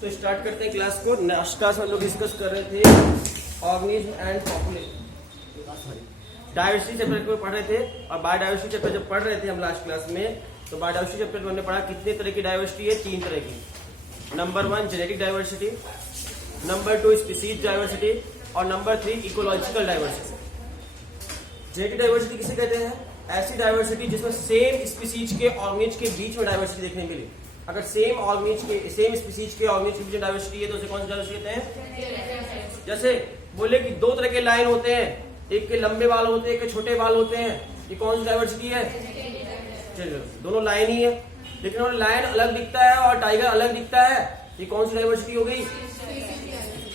तो स्टार्ट करते हैं क्लास को। नेक्स्ट क्लास में हम लोग डिस्कस कर रहे थे organism and population, diversity chapter को पढ़ रहे थे। और बायोडायवर्सिटी चैप्टर जब पढ़ रहे थे हम लास्ट क्लास में, तो बायोडायवर्सिटी चैप्टर में हमने पढ़ा कितने तरह की डायवर्सिटी है, 3 तरह की। Number 1 genetic diversity, number 2 species diversity और number 3 ecological diversity. Genetic diversity किसे कहते हैं? ऐसी डायवर्सिटी जिसमें सेम स्पीसीज के ऑर्गेनिज के बीच में डायवर्सिटी देखने मिली। अगर सेम स्पीसीज के ऑर्गेनिज के बीच में डायवर्सिटी है तो उसे कौन सी डायवर्सिटी कहते हैं? जैसे बोले कि 2 तरह के लाइन होते हैं, एक के लंबे बाल होते हैं, एक के छोटे बाल होते हैं, ये कौन सी डायवर्सिटी है? चलो, दोनों लाइन ही है, लेकिन लाइन अलग दिखता है और टाइगर अलग दिखता है, ये कौन सी डायवर्सिटी हो गई?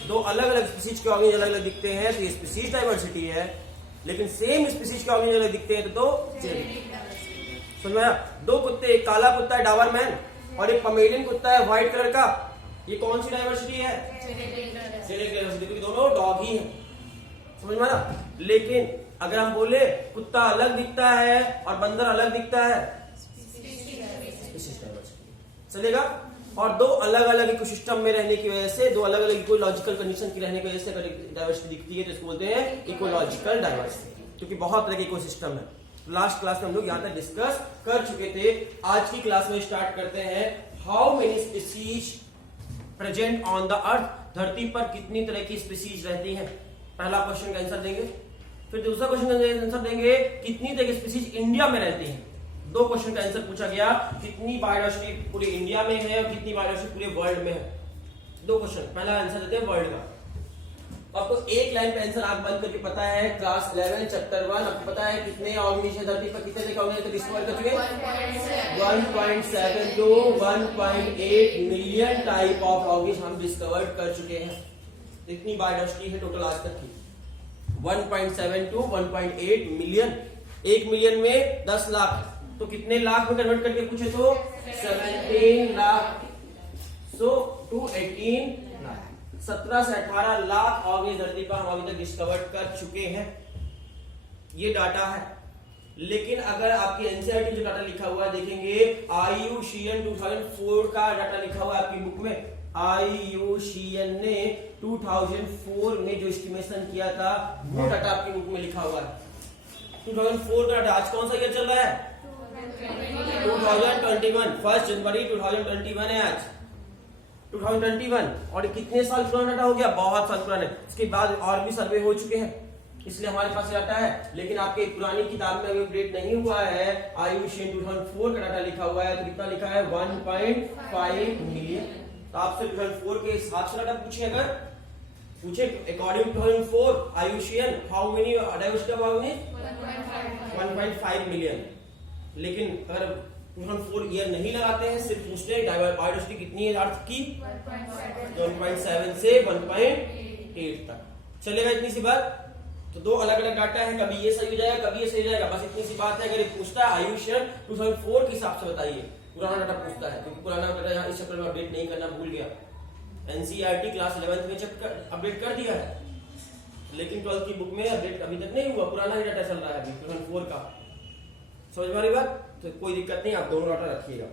2 अलग अलग स्पीसीज के ऑर्गेनिज अलग अलग दिखते हैं तो ये स्पीसीज डायवर्सिटी है। लेकिन सेम स्पीसीज के ऑर्गेनिज अलग दिखते हैं तो समझ में आया? 2 कुत्ते, एक काला कुत्ता है डाबरमैन और एक पमेरियन कुत्ता है व्हाइट कलर का, ये कौन सी डायवर्सिटी है? जेनेटिक डायवर्सिटी, क्योंकि दोनों डॉग ही है। समझ में आया? लेकिन अगर हम बोले कुत्ता अलग दिखता है और बंदर अलग दिखता है, चलेगा? और 2 अलग अलग इकोसिस्टम में रहने की वजह से, 2 अलग अलग इकोलॉजिकल कंडीशन की रहने की वजह से अगर डायवर्सिटी दिखती है तो इसको बोलते हैं इकोलॉजिकल डायवर्सिटी, क्योंकि बहुत तरह के इकोसिस्टम है। लास्ट क्लास में हम लोग यहाँ तक डिस्कस कर चुके थे। आज की क्लास में स्टार्ट करते हैं how many species present on the earth. धरती पर कितनी तरह की स्पीसीज रहती हैं? पहला क्वेश्चन का आंसर देंगे, फिर दूसरा क्वेश्चन का आंसर देंगे कितनी तरह की स्पीसीज इंडिया में रहती हैं। 2 क्वेश्चन का आंसर पूछा गया, कितनी बायोडायवर्सिटी पूरे इंडिया में है और कितनी बायोडायवर्सिटी पूरे वर्ल्ड में है। 2 क्वेश्चन, पहला आंसर देते हैं वर्ल्ड का। आपको एक लाइन पे आंसर आप बंद करके पता है, क्लास 11 चैप्टर 1 आपको पता है कितने ऑर्गेनिज है धरती पर, कितने तरह के ऑर्गेनिज डिस्कवर कर चुके? 1.7 to 1.8 million type of organisms हम डिस्कवर कर चुके हैं। इतनी बायोडायवर्सिटी है टोटल आज तक की, 1.7 to 1.8 मिलियन। 1 मिलियन में 10 लाख, तो कितने लाख में कन्वर्ट करके पूछे तो 17 लाख, सो टू 18 लाख, 17 से 18 लाख ऑर्गेनिज धरती पर हम अभी तक डिस्कवर कर चुके हैं। ये डाटा है। लेकिन अगर आपकी एनसीईआरटी जो डाटा लिखा हुआ है देखेंगे, IUCN 2004 का डाटा लिखा हुआ है आपकी बुक में। IUCN ने 2004 में जो एस्टिमेशन किया था वो डाटा आपकी बुक में लिखा हुआ है। 2004 का डाटा। आज कौन सा ईयर चल रहा है? 2021, 1 जनवरी 2021 है आज, 2021। और कितने साल पुराना डाटा हो गया? बहुत साल पुराने। इसके बाद और भी सर्वे हो चुके हैं, इसलिए हमारे पास डाटा है। लेकिन आपके पुरानी किताब में अभी अपडेट नहीं हुआ है। IUCN 2004 का डाटा लिखा हुआ है, तो कितना लिखा है? 1.5 मिलियन। तो आपसे 2004 के हिसाब से डाटा पूछे, अगर पूछे according to 2004 IUCN how many diversity of organisms? 1.5 million. लेकिन अगर 2004 ईयर नहीं लगाते हैं, सिर्फ पूछते हैं बायोडायवर्सिटी कितनी है अर्थ की, 1.7 से 1.8 तक। चलेगा इतनी सी बात? तो 2 अलग अलग डाटा है, कभी ये सही हो जाएगा, कभी ये सही हो जाएगा, बस इतनी सी बात है। अगर ये पूछता है IUCN 2004 के हिसाब से बताइए, पुराना डाटा पूछता है, क्योंकि पुराना डाटा यहाँ इस चैप्टर में अपडेट नहीं करना भूल गया। एनसीईआरटी क्लास 11 में चैप्टर अपडेट कर दिया है, लेकिन 12th की बुक में अपडेट अभी तक नहीं हुआ, पुराना ही डाटा चल रहा है अभी 2004 का। समझ में आ रही बात? तो कोई दिक्कत नहीं, आप दोनों डाटा रखिएगा।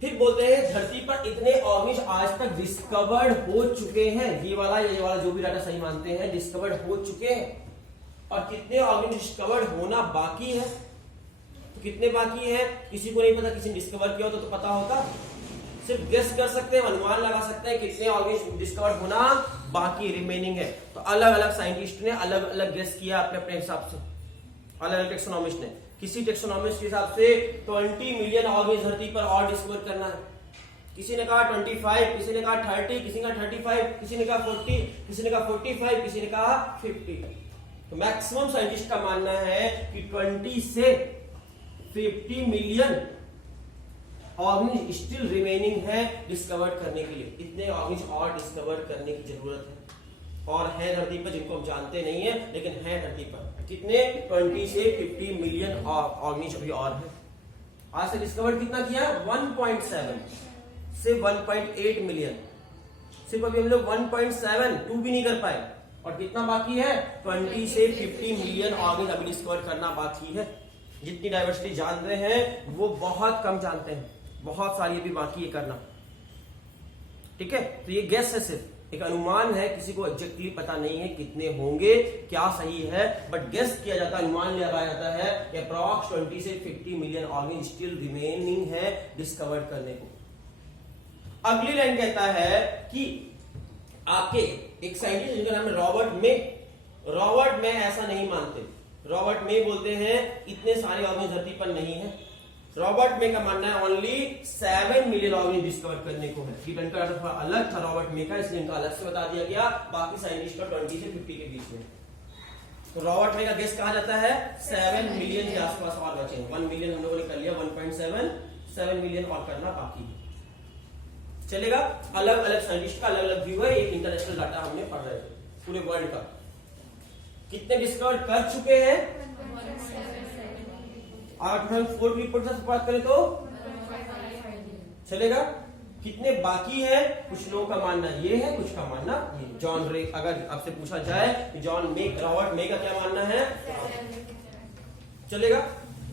फिर बोलते हैं धरती पर इतने ऑर्गेनिज आज तक डिस्कवर्ड हो चुके हैं। ये वाला जो भी डाटा सही मानते हैं, डिस्कवर्ड हो चुके हैं। और कितने ऑर्गेनिज डिस्कवर्ड होना बाकी है? तो कितने बाकी है किसी को नहीं पता। किसी ने डिस्कवर किया होता तो पता होता। सिर्फ गेस कर सकते हैं, अनुमान लगा सकते हैं कितने ऑर्गेनिज डिस्कवर होना बाकी रिमेनिंग है। तो अलग अलग साइंटिस्ट ने अलग अलग गेस किया अपने अपने हिसाब से, अलग अलग टेक्सोनॉमिस्ट ने। किसी टेक्सोनॉमिस्ट के हिसाब से 20 मिलियन ऑर्गेनिज धरती पर और डिस्कवर करना है। किसी ने कहा 25, किसी ने कहा 30, किसी ने कहा 35, किसी ने कहा 40, किसी ने कहा 45, किसी ने कहा 50। तो मैक्सिमम साइंटिस्ट का मानना है कि 20 से 50 मिलियन ऑर्गेनिज स्टिल रिमेनिंग है डिस्कवर करने के लिए। इतने ऑर्गेनिज और डिस्कवर करने की जरूरत है, और है धरती पर, जिनको हम जानते नहीं है लेकिन है धरती पर। कितने? 20 से 50 मिलियन ऑर्गेनिज अभी और है। आज से डिस्कवर कितना किया? 1.7 से 1.8 मिलियन। सिर्फ अभी हम लोग 1.72 भी नहीं कर पाए, और कितना बाकी है? 20 से 50 मिलियन ऑर्गेनिज अभी डिस्कवर करना बाकी है। जितनी डायवर्सिटी जान रहे हैं वो बहुत कम जानते हैं, बहुत सारी अभी बाकी है करना। ठीक है, तो ये गेस है, सिर्फ एक अनुमान है, किसी को एग्जैक्टली पता नहीं है कितने होंगे, क्या सही है, बट गेस किया जाता है, अनुमान लगाया जाता है कि अप्रॉक्स 20 से 50 मिलियन ऑर्गेनिज्म स्टिल रिमेनिंग है डिस्कवर करने को। अगली लाइन कहता है कि आपके एक साइंटिस्ट जिनका नाम है रॉबर्ट में ऐसा नहीं मानते। रॉबर्ट में बोलते हैं इतने सारे ऑर्गेनिज्म धरती पर नहीं है। रॉबर्ट में का मानना है ओनली 7 मिलियन ऑर्गेनिज्म डिस्कवर करने को है। ये का थोड़ा अलग था रॉबर्ट में का, इसलिए इनका अलग से बता दिया गया, बाकी साइंटिस्ट का 20 से 50 के बीच में। तो रॉबर्ट में का गेस कहा जाता है 7 मिलियन के आसपास और बचे। 1 मिलियन हम लोगों ने कर लिया, 1.7 मिलियन और करना बाकी है। चलेगा, अलग अलग साइंटिस्ट का अलग अलग व्यू है, एक इंटरनेशनल डाटा हमने पढ़ रहे थे पूरे वर्ल्ड का। कितने डिस्कवर कर चुके हैं, 2004 की रिपोर्ट से बात करें तो चलेगा। कितने बाकी है, कुछ लोगों का मानना ये है, कुछ का मानना ये। जॉन रे, अगर आपसे पूछा जाए कि रॉबर्ट मे का क्या मानना है, चलेगा।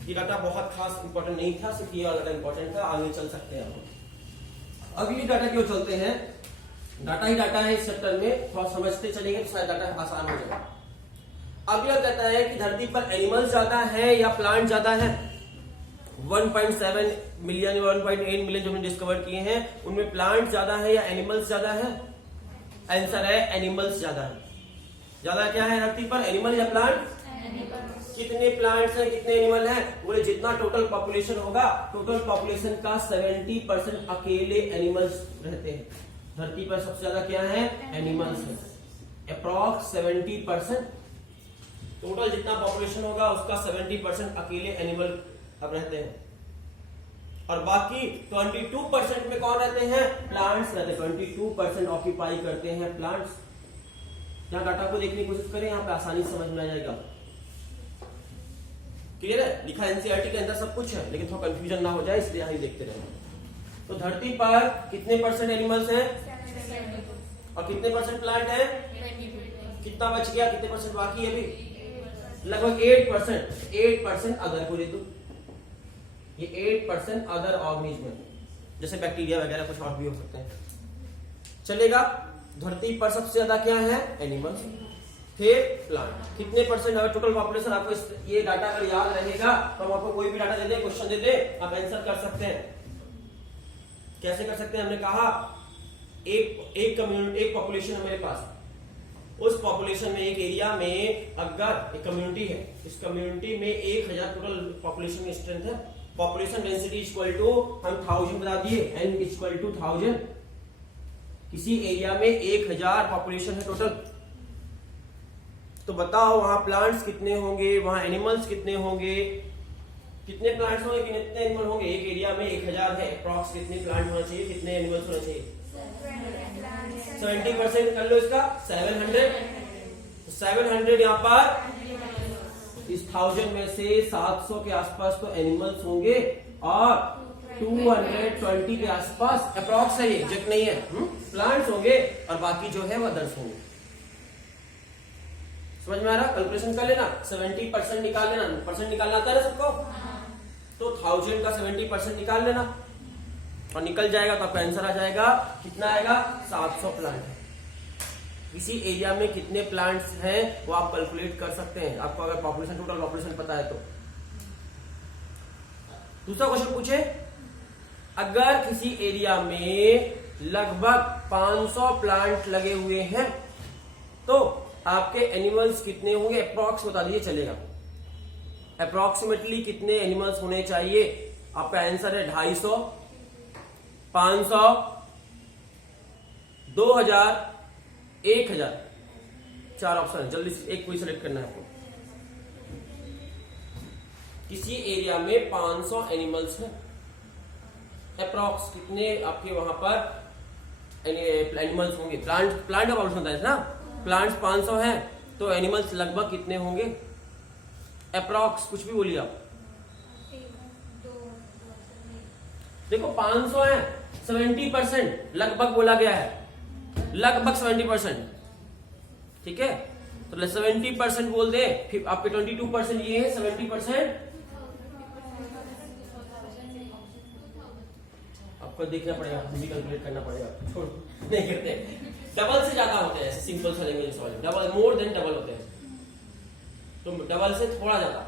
ये डाटा बहुत खास इंपॉर्टेंट नहीं था, सिर्फ ये वाला इंपॉर्टेंट था, आगे चल सकते हैं हम। अगली डाटा क्यों चलते हैं, डाटा ही डाटा है, इस चैप्टर में थोड़ा समझते चलेंगे तो शायद डाटा आसान हो जाएगा। अगला कहता है कि धरती पर एनिमल्स ज्यादा है या प्लांट ज्यादा है। 1.7 मिलियन 1.8 मिलियन जो हमने डिस्कवर किए हैं, उनमें प्लांट ज्यादा है या एनिमल्स ज्यादा है। आंसर है एनिमल्स ज्यादा है। ज्यादा क्या है धरती पर, एनिमल या प्लांट। कितने प्लांट्स हैं, कितने एनिमल हैं, बोले जितना टोटल पॉपुलेशन होगा, टोटल पॉपुलेशन का 70% अकेले एनिमल्स रहते हैं। धरती पर सबसे ज्यादा क्या है, एनिमल्स है। अप्रॉक्स 70% टोटल जितना पॉपुलेशन होगा उसका 70% अकेले एनिमल अब रहते हैं, और बाकी 22% में कौन रहते हैं, प्लांट्स रहते हैं। 22% ऑक्यूपाई करते हैं प्लांट्स। यहाँ डाटा को देखने की कोशिश करें, यहाँ पे आसानी समझ में आ जाएगा। क्लियर है, लिखा एनसीईआरटी के अंदर सब कुछ है, लेकिन थोड़ा कंफ्यूजन ना हो जाए इसलिए यहाँ देखते रहे। तो धरती पर कितने परसेंट एनिमल्स हैं और कितने परसेंट प्लांट हैं, कितना बच गया, कितने परसेंट बाकी है अभी, लगभग 8% अदर को ले दो। ये 8% अदर ऑर्गेनिज्म, जैसे बैक्टीरिया वगैरह कुछ और भी हो सकते हैं, चलेगा। धरती पर सबसे ज्यादा क्या है, एनिमल्स, फिर प्लांट। कितने परसेंट अगर टोटल पॉपुलेशन, आपको ये डाटा अगर याद रहेगा तो हम आपको कोई भी डाटा दे दे, क्वेश्चन दे दे, आप आंसर कर सकते हैं। कैसे कर सकते हैं, हमने कहा एक कम्युनिटी, एक पॉपुलेशन है मेरे पास, उस पॉपुलेशन में एक एरिया में अगर एक कम्युनिटी है, इस कम्युनिटी में 1000 टोटल पॉपुलेशन की स्ट्रेंथ है। पॉपुलेशन डेंसिटी इक्वल टू हम 1000 बता दिए, n इक्वल टू 1000। किसी एरिया में 1000 पॉपुलेशन है टोटल, तो बताओ वहां प्लांट्स कितने होंगे, वहां एनिमल्स कितने होंगे, कितने प्लांट्स होंगे, कितने एनिमल होंगे। एक एरिया में 1000 है, अप्रॉक्स कितने प्लांट होना चाहिए, कितने एनिमल्स होना चाहिए, 70% कर लो इसका, 700 यहाँ पर इस 1000 में से 700 के आसपास तो एनिमल्स होंगे और 220 के आसपास अप्रॉक्स है, ये एग्जैक्ट नहीं है, प्लांट्स होंगे, और बाकी जो है वो अदर्स होंगे। समझ में आ रहा, कैलकुलेशन कर लेना, 70% निकाल लेना, परसेंट निकालना आता है ना सबको, तो 1000 का 70% निकाल लेना और निकल जाएगा तो आपका आंसर आ जाएगा, कितना आएगा, 700 प्लांट है। किसी एरिया में कितने प्लांट्स हैं वो आप कैलकुलेट कर सकते हैं, आपको अगर पॉपुलेशन, टोटल पॉपुलेशन पता है तो। दूसरा क्वेश्चन पूछे, अगर किसी एरिया में लगभग 500 प्लांट लगे हुए हैं तो आपके एनिमल्स कितने होंगे, अप्रॉक्स बता दीजिए, चलेगा। अप्रॉक्सीमेटली कितने एनिमल्स होने चाहिए, आपका आंसर है 250, 500, 2000, 1000। 4 ऑप्शन, जल्दी से एक कोई सेलेक्ट करना है आपको। किसी एरिया में 500 एनिमल्स हैं, अप्रॉक्स कितने आपके वहां पर एनिमल्स होंगे, प्लांट का पॉपुलेशन होता है ना, प्लांट्स 500 हैं तो एनिमल्स लगभग कितने होंगे, अप्रॉक्स कुछ भी बोलिए आप। देखो 500 है, 70% लगभग बोला गया है, लगभग 70%, ठीक है, तो 70% बोल दे, फिर आपके 22% ये है, 70% आपको देखना पड़ेगा, मुझे कैलकुलेट करना पड़ेगा, छोड़ नहीं करते। डबल से ज्यादा होते हैं, ऐसे सिंपल सा language solve, double more than double होते हैं, तो डबल से थोड़ा ज्यादा,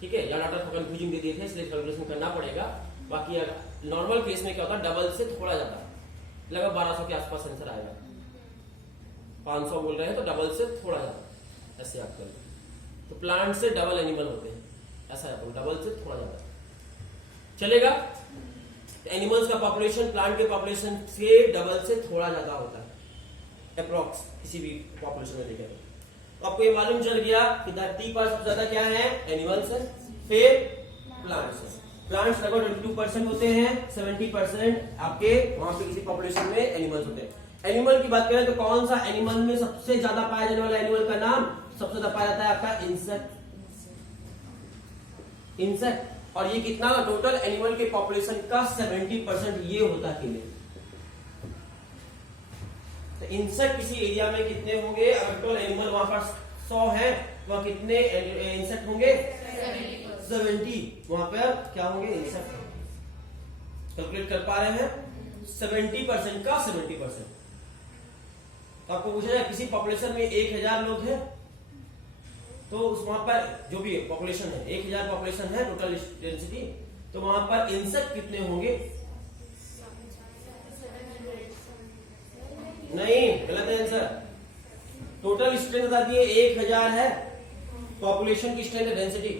ठीक है। यहाँ डॉक्टर कंफ्यूजिंग दे दिए थे इसलिए कैलकुलेशन करना पड़ेगा। बाकी नॉर्मल केस में क्या होता है, डबल से थोड़ा ज्यादा, लगभग 1200 के आसपास आंसर आएगा। 500 बोल रहे हैं तो डबल से थोड़ा ज्यादा, ऐसे याद कर लो। तो प्लांट से डबल एनिमल होते हैं, ऐसा है, डबल से थोड़ा ज्यादा चलेगा। एनिमल्स का पॉपुलेशन प्लांट के पॉपुलेशन से डबल से थोड़ा ज्यादा होता है अप्रोक्स, किसी भी पॉपुलेशन में देखें तो आपको ये मालूम चल गया कि धरती पर सबसे ज्यादा क्या है, एनिमल्स है, फिर प्लांट्स है। प्लांट्स लगभग 22% होते हैं, 70% आपके वहां पे किसी पॉपुलेशन में एनिमल्स होते हैं। एनिमल की बात करें तो कौन सा एनिमल में सबसे ज्यादा पाया जाने वाला एनिमल का नाम सबसे ज्यादा पाया जाता है आपका इंसेक्ट। इंसेक्ट, और ये कितना, टोटल एनिमल के पॉपुलेशन का 70% ये होता है केवल। तो इंसेक्ट किसी एरिया में कितने होंगे, अगर टोटल एनिमल वहां पर 100 है, वहां कितने इंसेक्ट होंगे, 70। वहां पर क्या होंगे, इंसेक्ट। कैलकुलेट कर पा रहे हैं, 70% का 70%। तो आपको पूछा जाए किसी पॉपुलेशन में 1000 लोग हैं, तो उस वहां पर जो भी पॉपुलेशन है, 1000 पॉपुलेशन है टोटल डेंसिटी, तो वहां पर इंसेक्ट कितने होंगे, नहीं गलत है आंसर। टोटल स्ट्रेंथ बता दिए 1000 है, पॉपुलेशन की स्ट्रेंथ डेंसिटी,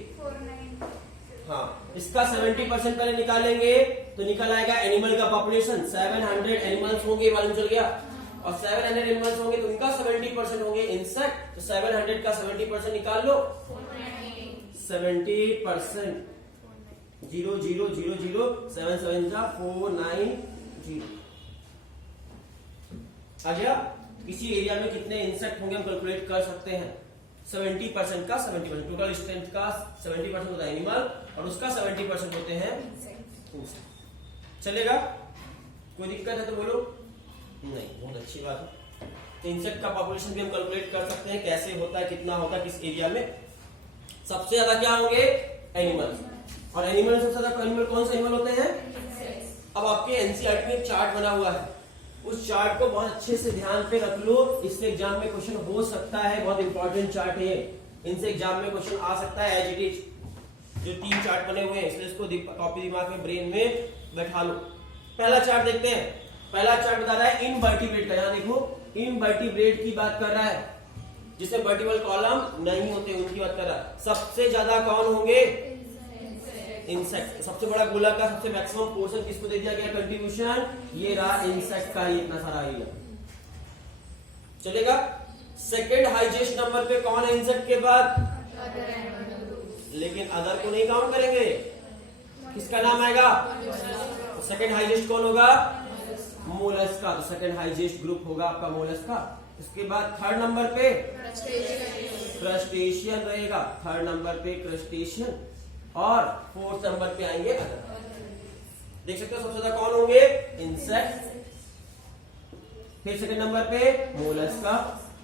हाँ, इसका 70% पहले निकालेंगे तो निकल आएगा एनिमल का पॉपुलेशन। 700 एनिमल्स होंगे, मालूम चल गया, और 700 एनिमल्स होंगे तो उनका 70% होंगे इंसेक्ट। तो 700 का 70% निकाल लो, 70%, 0 0 0 0 7 7 490 आ गया। किसी एरिया में कितने इंसेक्ट होंगे हम कैलकुलेट कर सकते हैं। 70% का 70%, टोटल स्ट्रेंथ का 70% होता है एनिमल और उसका 70% होते हैं इंसेक्ट। चलेगा, कोई दिक्कत है तो बोलो, नहीं, बहुत अच्छी बात है। तो इंसेक्ट का पॉपुलेशन भी हम कैलकुलेट कर सकते हैं, कैसे होता है, कितना होता है, किस एरिया में सबसे ज्यादा क्या होंगे, एनिमल्स। और एनिमल सबसे ज्यादा एनिमल कौन से एनिमल होते हैं। अब आपके एनसीईआरटी में एक चार्ट बना हुआ है, उस चार्ट को बहुत अच्छे से ध्यान पे रख लो, इससे एग्जाम में क्वेश्चन हो सकता है, बहुत इंपॉर्टेंट चार्ट है, इनसे एग्जाम में क्वेश्चन आ सकता है एज इट इज। जो 3 चार्ट बने हुए हैं, इसलिए इसको कॉपी दिमाग में, ब्रेन में बैठा लो। पहला चार्ट देखते हैं। पहला चार्ट बता रहा है इनवर्टिब्रेट का, यहां देखो इनवर्टिब्रेट की बात कर रहा है, जिसमें वर्टिकल कॉलम नहीं होते उनकी बात कर रहा है। सबसे ज्यादा कौन होंगे, इंसेक्ट। सबसे बड़ा गोला का सबसे मैक्सिमम पोर्शन किसको दे दिया गया कंट्रीब्यूशन, ये रहा इंसेक्ट का, ये इतना सारा एरिया चलेगा। सेकंड हाईएस्ट नंबर पे कौन है इंसेक्ट के बाद, लेकिन अदर को नहीं काउंट करेंगे, किसका नाम आएगा, सेकंड हाईएस्ट कौन होगा, मोलस्क का। तो सेकंड हाईएस्ट ग्रुप होगा आपका मोलस्क का। इसके बाद थर्ड नंबर पे क्रस्टेशियन रहेगा, थर्ड नंबर पे क्रस्टेशियन, और फोर्थ नंबर पे आएंगे अदर। देख सकते हो सबसे ज्यादा कौन होंगे, इंसेक्ट, फिर सेकंड नंबर पे मोलस्का,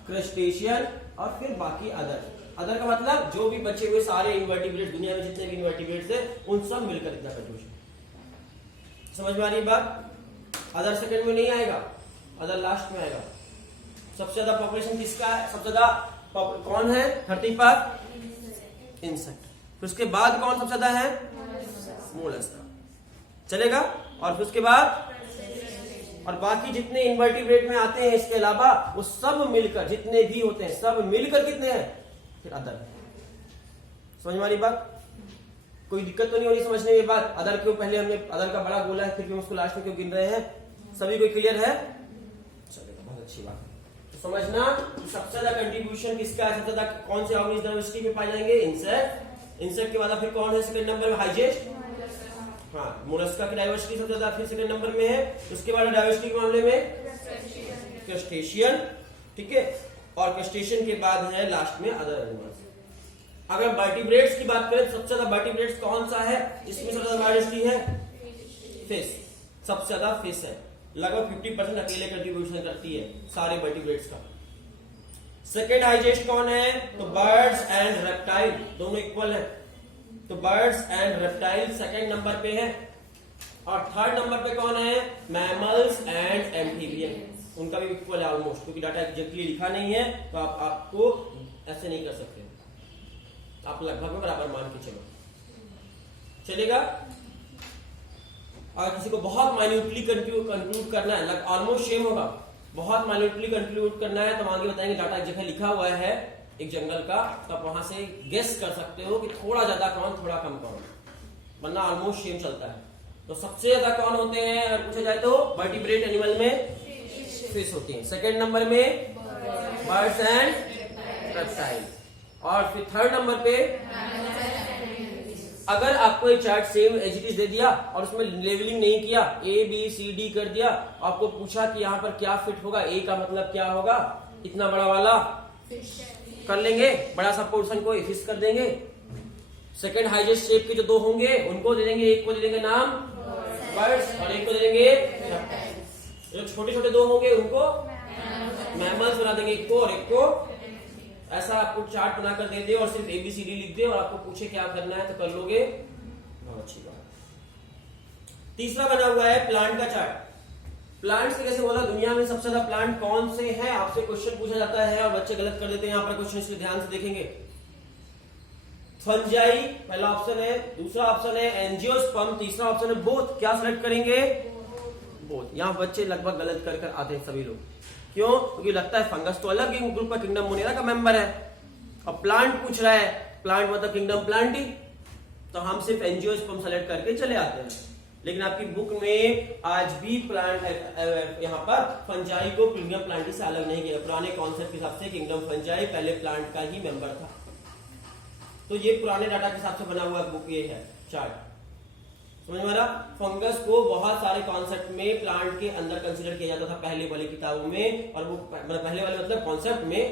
क्रस्टेशियन, और फिर बाकी अदर। अदर का मतलब जो भी बचे हुए सारे इनवर्टिब्रेट्स, दुनिया में जितने भी इनवर्टिब्रेट्स है उन सब मिलकर इतना कंट्रीब्यूशन। समझ में आ रही बात। अदर सेकंड में नहीं आएगा, अदर लास्ट में आएगा। सबसे ज्यादा पॉपुलेशन किसका है, सबसे ज्यादा कौन है धरती पर, इंसेक्ट। फिर उसके बाद कौन सबसे ज्यादा है, मोलस्क। चलेगा, और फिर उसके बाद और बाकी जितने इनवर्टिब्रेट में आते हैं इसके अलावा वो सब मिलकर, जितने भी होते हैं सब मिलकर कितने हैं, फिर अदर। समझ में आ रही बात, कोई दिक्कत तो नहीं हो रही समझने की बात। अदर क्यों पहले हमने अदर का बड़ा गोला है, फिर क्यों उसको लास्ट में क्यों गिन रहे हैं, सभी को क्लियर है। चलेगा, बहुत अच्छी बात है। तो समझना सबसे ज्यादा कंट्रीब्यूशन किसका है, सबसे ज्यादा कौन से ऑर्गेनिज्म डाइवर्सिटी में पाए जाएंगे, इंसेक्ट। इंसेक्ट के बाद फिर कौन है सेकंड नंबर में, हाईएस्ट, हाँ, मोलस्का की डाइवर्सिटी सबसे ज्यादा फिर सेकंड नंबर में है। उसके बाद डाइवर्सिटी के मामले में क्रस्टेशियन, ठीक है, और क्रस्टेशियन के बाद है लास्ट में अदर एनिमल्स। अगर वर्टिब्रेट्स की बात करें, सबसे ज्यादा वर्टिब्रेट्स कौन सा है, इसमें सबसे ज्यादा डाइवर्सिटी है फिश, सबसे ज्यादा फिश है, लगभग 50% अकेले कंट्रीब्यूशन करती है सारे वर्टिब्रेट्स का। सेकेंड हाईएस्ट कौन है, तो बर्ड्स एंड रेप्टाइल, दोनों इक्वल है। तो birds and reptile second number पे है, और थर्ड नंबर पे कौन है, मैमल्स एंड एम्फीबियन, उनका भी इक्वल है ऑलमोस्ट, क्योंकि डाटा एग्जैक्टली लिखा नहीं है तो आपको ऐसे नहीं कर सकते, आप लगभग में बराबर मान के चलो, चलेगा। अगर किसी को बहुत माइन्यूटली कंक्लूड करना है, ऑलमोस्ट सेम होगा, बहुत माइन्यूटली कंक्लूड करना है तो आगे बताएंगे डाटा एक जगह लिखा हुआ है एक जंगल का, तो आप वहां से गेस कर सकते हो कि थोड़ा ज्यादा कौन थोड़ा कम कौन, वरना ऑलमोस्ट सेम चलता है। तो सबसे ज्यादा कौन होते हैं अगर पूछा जाए तो वर्टिब्रेट एनिमल में फिश होती है, सेकेंड नंबर में बर्ड्स एंड रेप्टाइल, और फिर थर्ड नंबर पे अगर आपको एक chart same as it is दे दिया और उसमें लेवलिंग नहीं किया, ए बी सी डी कर दिया, आपको पूछा कि यहाँ पर क्या फिट होगा, ए का मतलब क्या होगा, इतना बड़ा वाला कर लेंगे, बड़ा सा पोर्शन को फिश कर देंगे, सेकंड हाईएस्ट शेप के जो दो होंगे उनको दे देंगे, एक को दे देंगे नाम बर्ड्स और एक को दे देंगे, जो छोटे छोटे दो होंगे उनको मैमल्स बना देंगे एक को, और एक को ऐसा आपको चार्ट बनाकर दे दे और सिर्फ ABCD लिख दे और आपको पूछे क्या करना है तो कर लोगे, बहुत अच्छी बात। तीसरा बना हुआ है प्लांट का चार्ट। प्लांट से कैसे बोला, दुनिया में सबसे ज्यादा प्लांट कौन से हैं, आपसे क्वेश्चन पूछा जाता है और बच्चे गलत कर देते हैं यहाँ पर क्वेश्चन, इसलिए ध्यान से देखेंगे। फंजाई पहला ऑप्शन है, दूसरा ऑप्शन है एंजियोस्पर्म, तीसरा ऑप्शन है बोथ, क्या सिलेक्ट करेंगे, बोथ। यहाँ बच्चे लगभग गलत कर आते हैं सभी लोग, क्यों, क्योंकि लगता है फंगस तो अलग ग्रुप का किंगडम मोनेरा का मेंबर है, और प्लांट पूछ रहा है, प्लांट मतलब किंगडम प्लांटी, तो हम सिर्फ एंजियोस्पर्म सेलेक्ट करके चले आते हैं। लेकिन आपकी बुक में आज भी प्लांट यहाँ पर फंजाई को किंगडम प्लांटी से अलग नहीं किया, पुराने कॉन्सेप्ट के हिसाब से किंगडम फंजाई पहले प्लांट का ही मेंबर था। तो ये पुराने डाटा के हिसाब से बना हुआ बुक ये है चार्ट, समझ में आ रहा। फंगस को बहुत सारे कॉन्सेप्ट में प्लांट के अंदर कंसीडर किया जाता था पहले वाली किताबों में, और वो पहले वाले मतलब कॉन्सेप्ट में,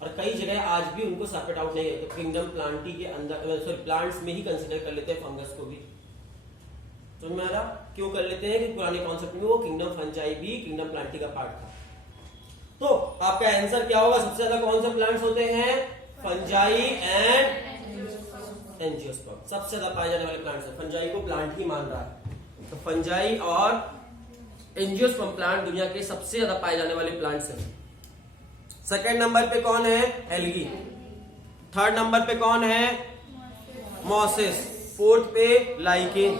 और कई जगह आज भी उनको सेपरेट आउट नहीं है, तो किंगडम प्लांटी के अंदर सॉरी प्लांट्स में ही कंसीडर कर लेते हैं फंगस को भी, समझ में आ रहा। क्यों कर लेते हैं कि पुराने कॉन्सेप्ट में वो किंगडम फंजाई भी किंगडम प्लांटी का पार्ट था। तो आपका आंसर क्या होगा, सबसे ज्यादा कौन से प्लांट्स होते हैं, फंजाई एंड एंजियोस्पर्म, सबसे ज्यादा पाए जाने वाले प्लांट्स है, फंजाई को प्लांट ही मान रहा है, तो फंजाई और एंजियोस्पर्म प्लांट दुनिया के सबसे ज्यादा पाए जाने वाले प्लांट्स हैं। सेकंड नंबर पे कौन है, एल्गी, थर्ड नंबर पे कौन है, मॉसेस, फोर्थ पे लाइकेन,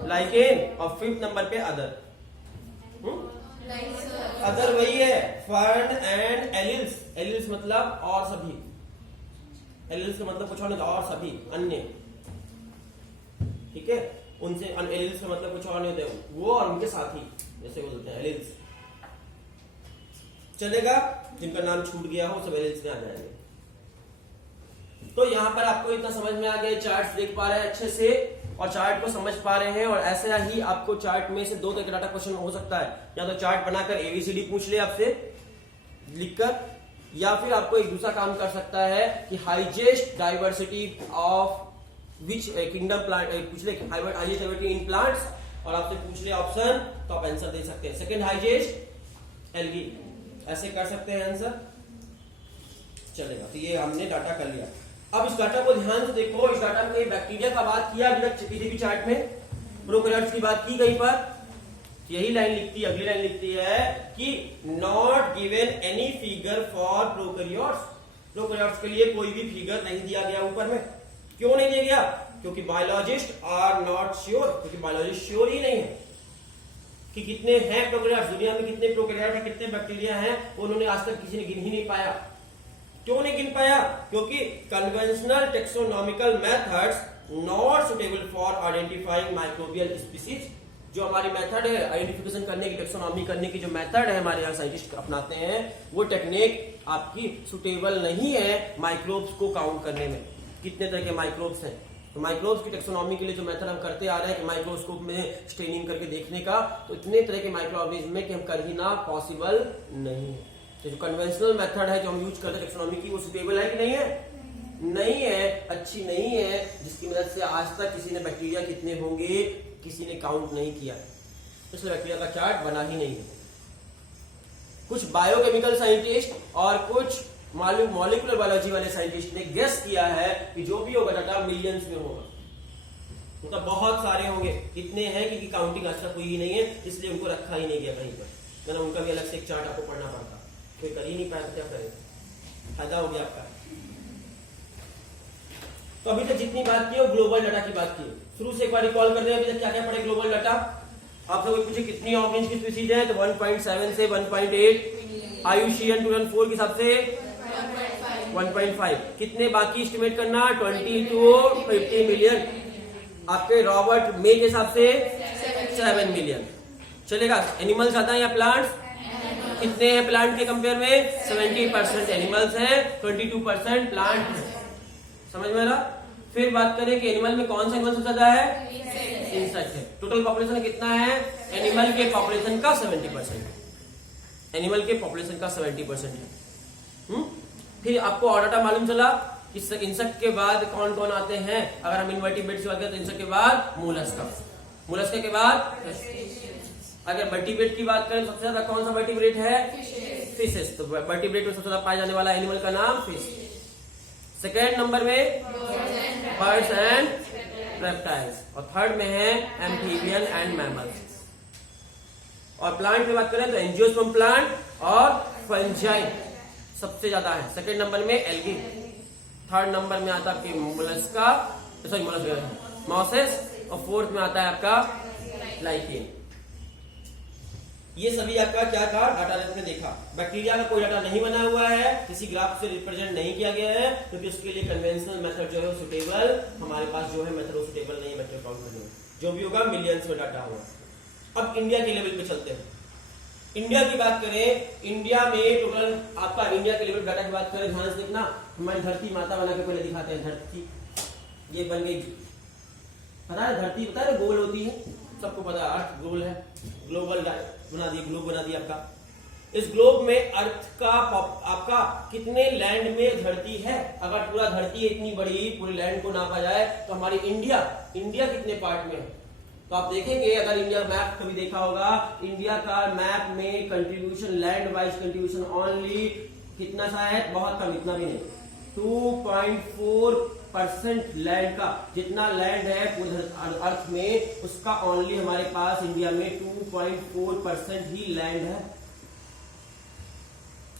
और फिफ्थ नंबर पे अदर। अदर वही है फर्न एंड एलिल्स, एलिल्स मतलब और सभी, एलिल्स का मतलब कुछ और नहीं और सभी अन्य, ठीक है, उनसे एलिल्स का मतलब कुछ और नहीं होता है, वो और उनके साथी जैसे बोलते हैं एलिल्स, चलेगा। जिनका नाम छूट गया हो सब एलिल्स में आ जाएंगे। तो यहाँ पर आपको इतना समझ में आ गया, चार्ट देख पा रहे हैं अच्छे से और चार्ट को समझ पा रहे हैं, और ऐसा ही आपको चार्ट में से दो तरह का डाटा क्वेश्चन हो सकता है, या तो चार्ट बनाकर ABCD पूछ ले आपसे लिखकर, या फिर आपको एक दूसरा काम कर सकता है कि highest diversity of which kingdom plant पूछ ले, हाईएस्ट डाइवर्सिटी इन प्लांट्स, और आपसे पूछ ले ऑप्शन, तो आप आंसर दे सकते हैं सेकंड हाईएस्ट एल्गी, ऐसे कर सकते हैं आंसर, चलेगा। तो ये हमने डाटा कर लिया। अब इस डाटा को ध्यान से देखो, इस डाटा में बैक्टीरिया का बात किया अभी तक पीडीबी चार्ट में, प्रोकैरियोट्स की बात की कहीं पर, यही लाइन लिखती है, अगली लाइन लिखती है कि not given any figure for prokaryotes, prokaryotes के लिए कोई भी फिगर नहीं दिया गया ऊपर में। क्यों नहीं दिया गया, क्योंकि बायोलॉजिस्ट आर नॉट श्योर, क्योंकि बायोलॉजिस्ट श्योर ही नहीं है कि कितने हैं प्रोकैरियोट्स, दुनिया में कितने प्रोकैरियोट है, कितने बैक्टीरिया हैं, उन्होंने आज तक किसी ने गिन ही नहीं पाया। क्यों नहीं गिन पाया, क्योंकि conventional taxonomical methods not suitable for identifying microbial species, जो हमारी मेथड है आइडेंटिफिकेशन करने की, टेक्सोनॉमी करने की जो मेथड है हमारे यहाँ साइंटिस्ट अपनाते हैं, वो टेक्निक आपकी सुटेबल नहीं है माइक्रोब्स को काउंट करने में, कितने तरह के माइक्रोब्स हैं। तो माइक्रोब्स की टेक्सोनॉमी के लिए जो मेथड हम करते आ रहे हैं कि माइक्रोस्कोप में स्टेनिंग करके देखने का, तो इतने तरह के माइक्रो ऑर्गेनिज्म में कि हम कर ही ना पॉसिबल नहीं है। तो जो कन्वेंशनल मेथड है जो हम यूज करते हैं टेक्सोनॉमी की, वो सुटेबल है कि नहीं है, नहीं है, अच्छी नहीं है, जिसकी मदद से आज तक किसी ने बैक्टीरिया कितने होंगे किसी ने काउंट नहीं किया, इसलिए बैक्टीरिया का चार्ट बना ही नहीं है। कुछ बायोकेमिकल साइंटिस्ट और कुछ मॉलिक्यूलर बायोलॉजी वाले साइंटिस्ट ने गेस किया है कि जो भी होगा डाटा मिलियंस में होगा, मतलब बहुत सारे होंगे, इतने हैं कि काउंटिंग आज तक हुई ही नहीं है, इसलिए उनको रखा ही नहीं गया कहीं पर, वरना उनका भी अलग से एक चार्ट आपको पढ़ना पड़ता, कोई कर ही नहीं पाया, क्या करें, फायदा हो गया आपका। तो अभी तक जितनी बात की है वो ग्लोबल डाटा की बात की, शुरू से एक बार रिकॉल कर दें अभी तक क्या क्या पढ़े ग्लोबल डाटा। आप लोग पूछे कितनी ऑर्गेन्स की स्पीसीज है, तो 1.7 से 1.8, आयुषियन 2004 के हिसाब से 1.5, कितने बाकी एस्टिमेट करना 20 to 50 मिलियन, आपके रॉबर्ट मे के हिसाब से 7 मिलियन चलेगा। एनिमल्स ज्यादा है या प्लांट्स, कितने हैं प्लांट के कंपेयर में 70% एनिमल्स हैं, 22% प्लांट है, समझ में आया। फिर बात करें कि एनिमल में कौन सा एनिमल सबसे ज्यादा है, इंसेक्ट है। टोटल पॉपुलेशन कितना है, एनिमल के पॉपुलेशन का 70%, एनिमल के पॉपुलेशन का 70% है। फिर आपको और डाटा मालूम चला, इंसेक्ट के बाद कौन कौन आते हैं, अगर हम इनवर्टिब्रेट्स की बात करें तो इंसेक्ट के बाद मोलस्का, मोलस्का के बाद अगर वर्टिब्रेट की बात करें सबसे ज्यादा कौन सा वर्टिब्रेट है, फिशेस, तो वर्टिब्रेट में सबसे ज्यादा पाया जाने वाला एनिमल का नाम फिश। सेकेंड नंबर में बर्ड्स एंड रेप्टाइल्स, और थर्ड में है एम्फीबियन एंड मैमल्स। और प्लांट में बात करें तो एंजियोस्पर्म प्लांट और फंजाई सबसे ज्यादा है। सेकेंड नंबर में एल्गी, थर्ड नंबर में आता है आपकी मोलस्का, सॉरी मोलस्का मॉसेस, और फोर्थ में आता है आपका लाइकेन। ये सभी आपका क्या था, डाटा में देखा। बैक्टीरिया का कोई डाटा नहीं बना हुआ है, किसी ग्राफ से रिप्रेजेंट नहीं किया गया है, क्योंकि उसके लिए कन्वेंशनल मेथड जो है सुटेबल, हमारे पास जो है मेथड सुटेबल नहीं है मेथड काउंट करने में, जो भी होगा मिलियंस में डाटा होगा। अब इंडिया के लेवल पे चलते हैं। इंडिया की बात करें, इंडिया में टोटल आपका इंडिया के लेवल डाटा की बात करें, ध्यान से देखना, हमारी धरती माता बना के पहले दिखाते हैं। धरती ये बन गई, पता है धरती, पता है गोल होती है, सबको पता है, अर्थ गोल है, ग्लोबल बना दिया, ग्लोब बना दिया आपका। इस ग्लोब में अर्थ का आपका कितने लैंड में धरती है, अगर पूरा धरती इतनी बड़ी पूरे लैंड को नापा जाए तो हमारी इंडिया कितने पार्ट में है। तो आप देखेंगे, अगर इंडिया मैप कभी देखा होगा, इंडिया का मैप में contribution, land wise contribution only कितना सा है, बहुत कम, इतना भी नहीं, 2.4% लैंड का, जितना लैंड है पूरे अर्थ में उसका ओनली हमारे पास इंडिया में 2.4% ही लैंड है।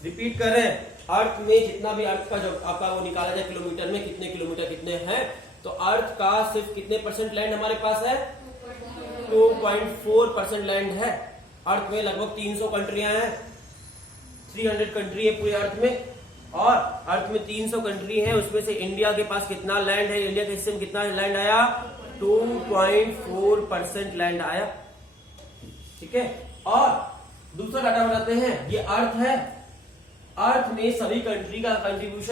रिपीट कर रहे हैं, अर्थ में जितना भी अर्थ का जब आपका वो निकाला जाए किलोमीटर में, कितने किलोमीटर कितने हैं, तो अर्थ का सिर्फ कितने परसेंट लैंड हमारे पास है, 2.4% लैंड है। अर्थ में लगभग 300 कंट्रियां हैं, 300 कंट्री है पूरे अर्थ में, और अर्थ में 300 कंट्री है, उसमें से इंडिया के पास कितना लैंड है, इंडिया के हिस्से में कितना लैंड आया, 2.4% लैंड आया, ठीक है। और दूसरा डाटा बताते हैं, ये अर्थ है, अर्थ में सभी कंट्री का कंट्रीब्यूशन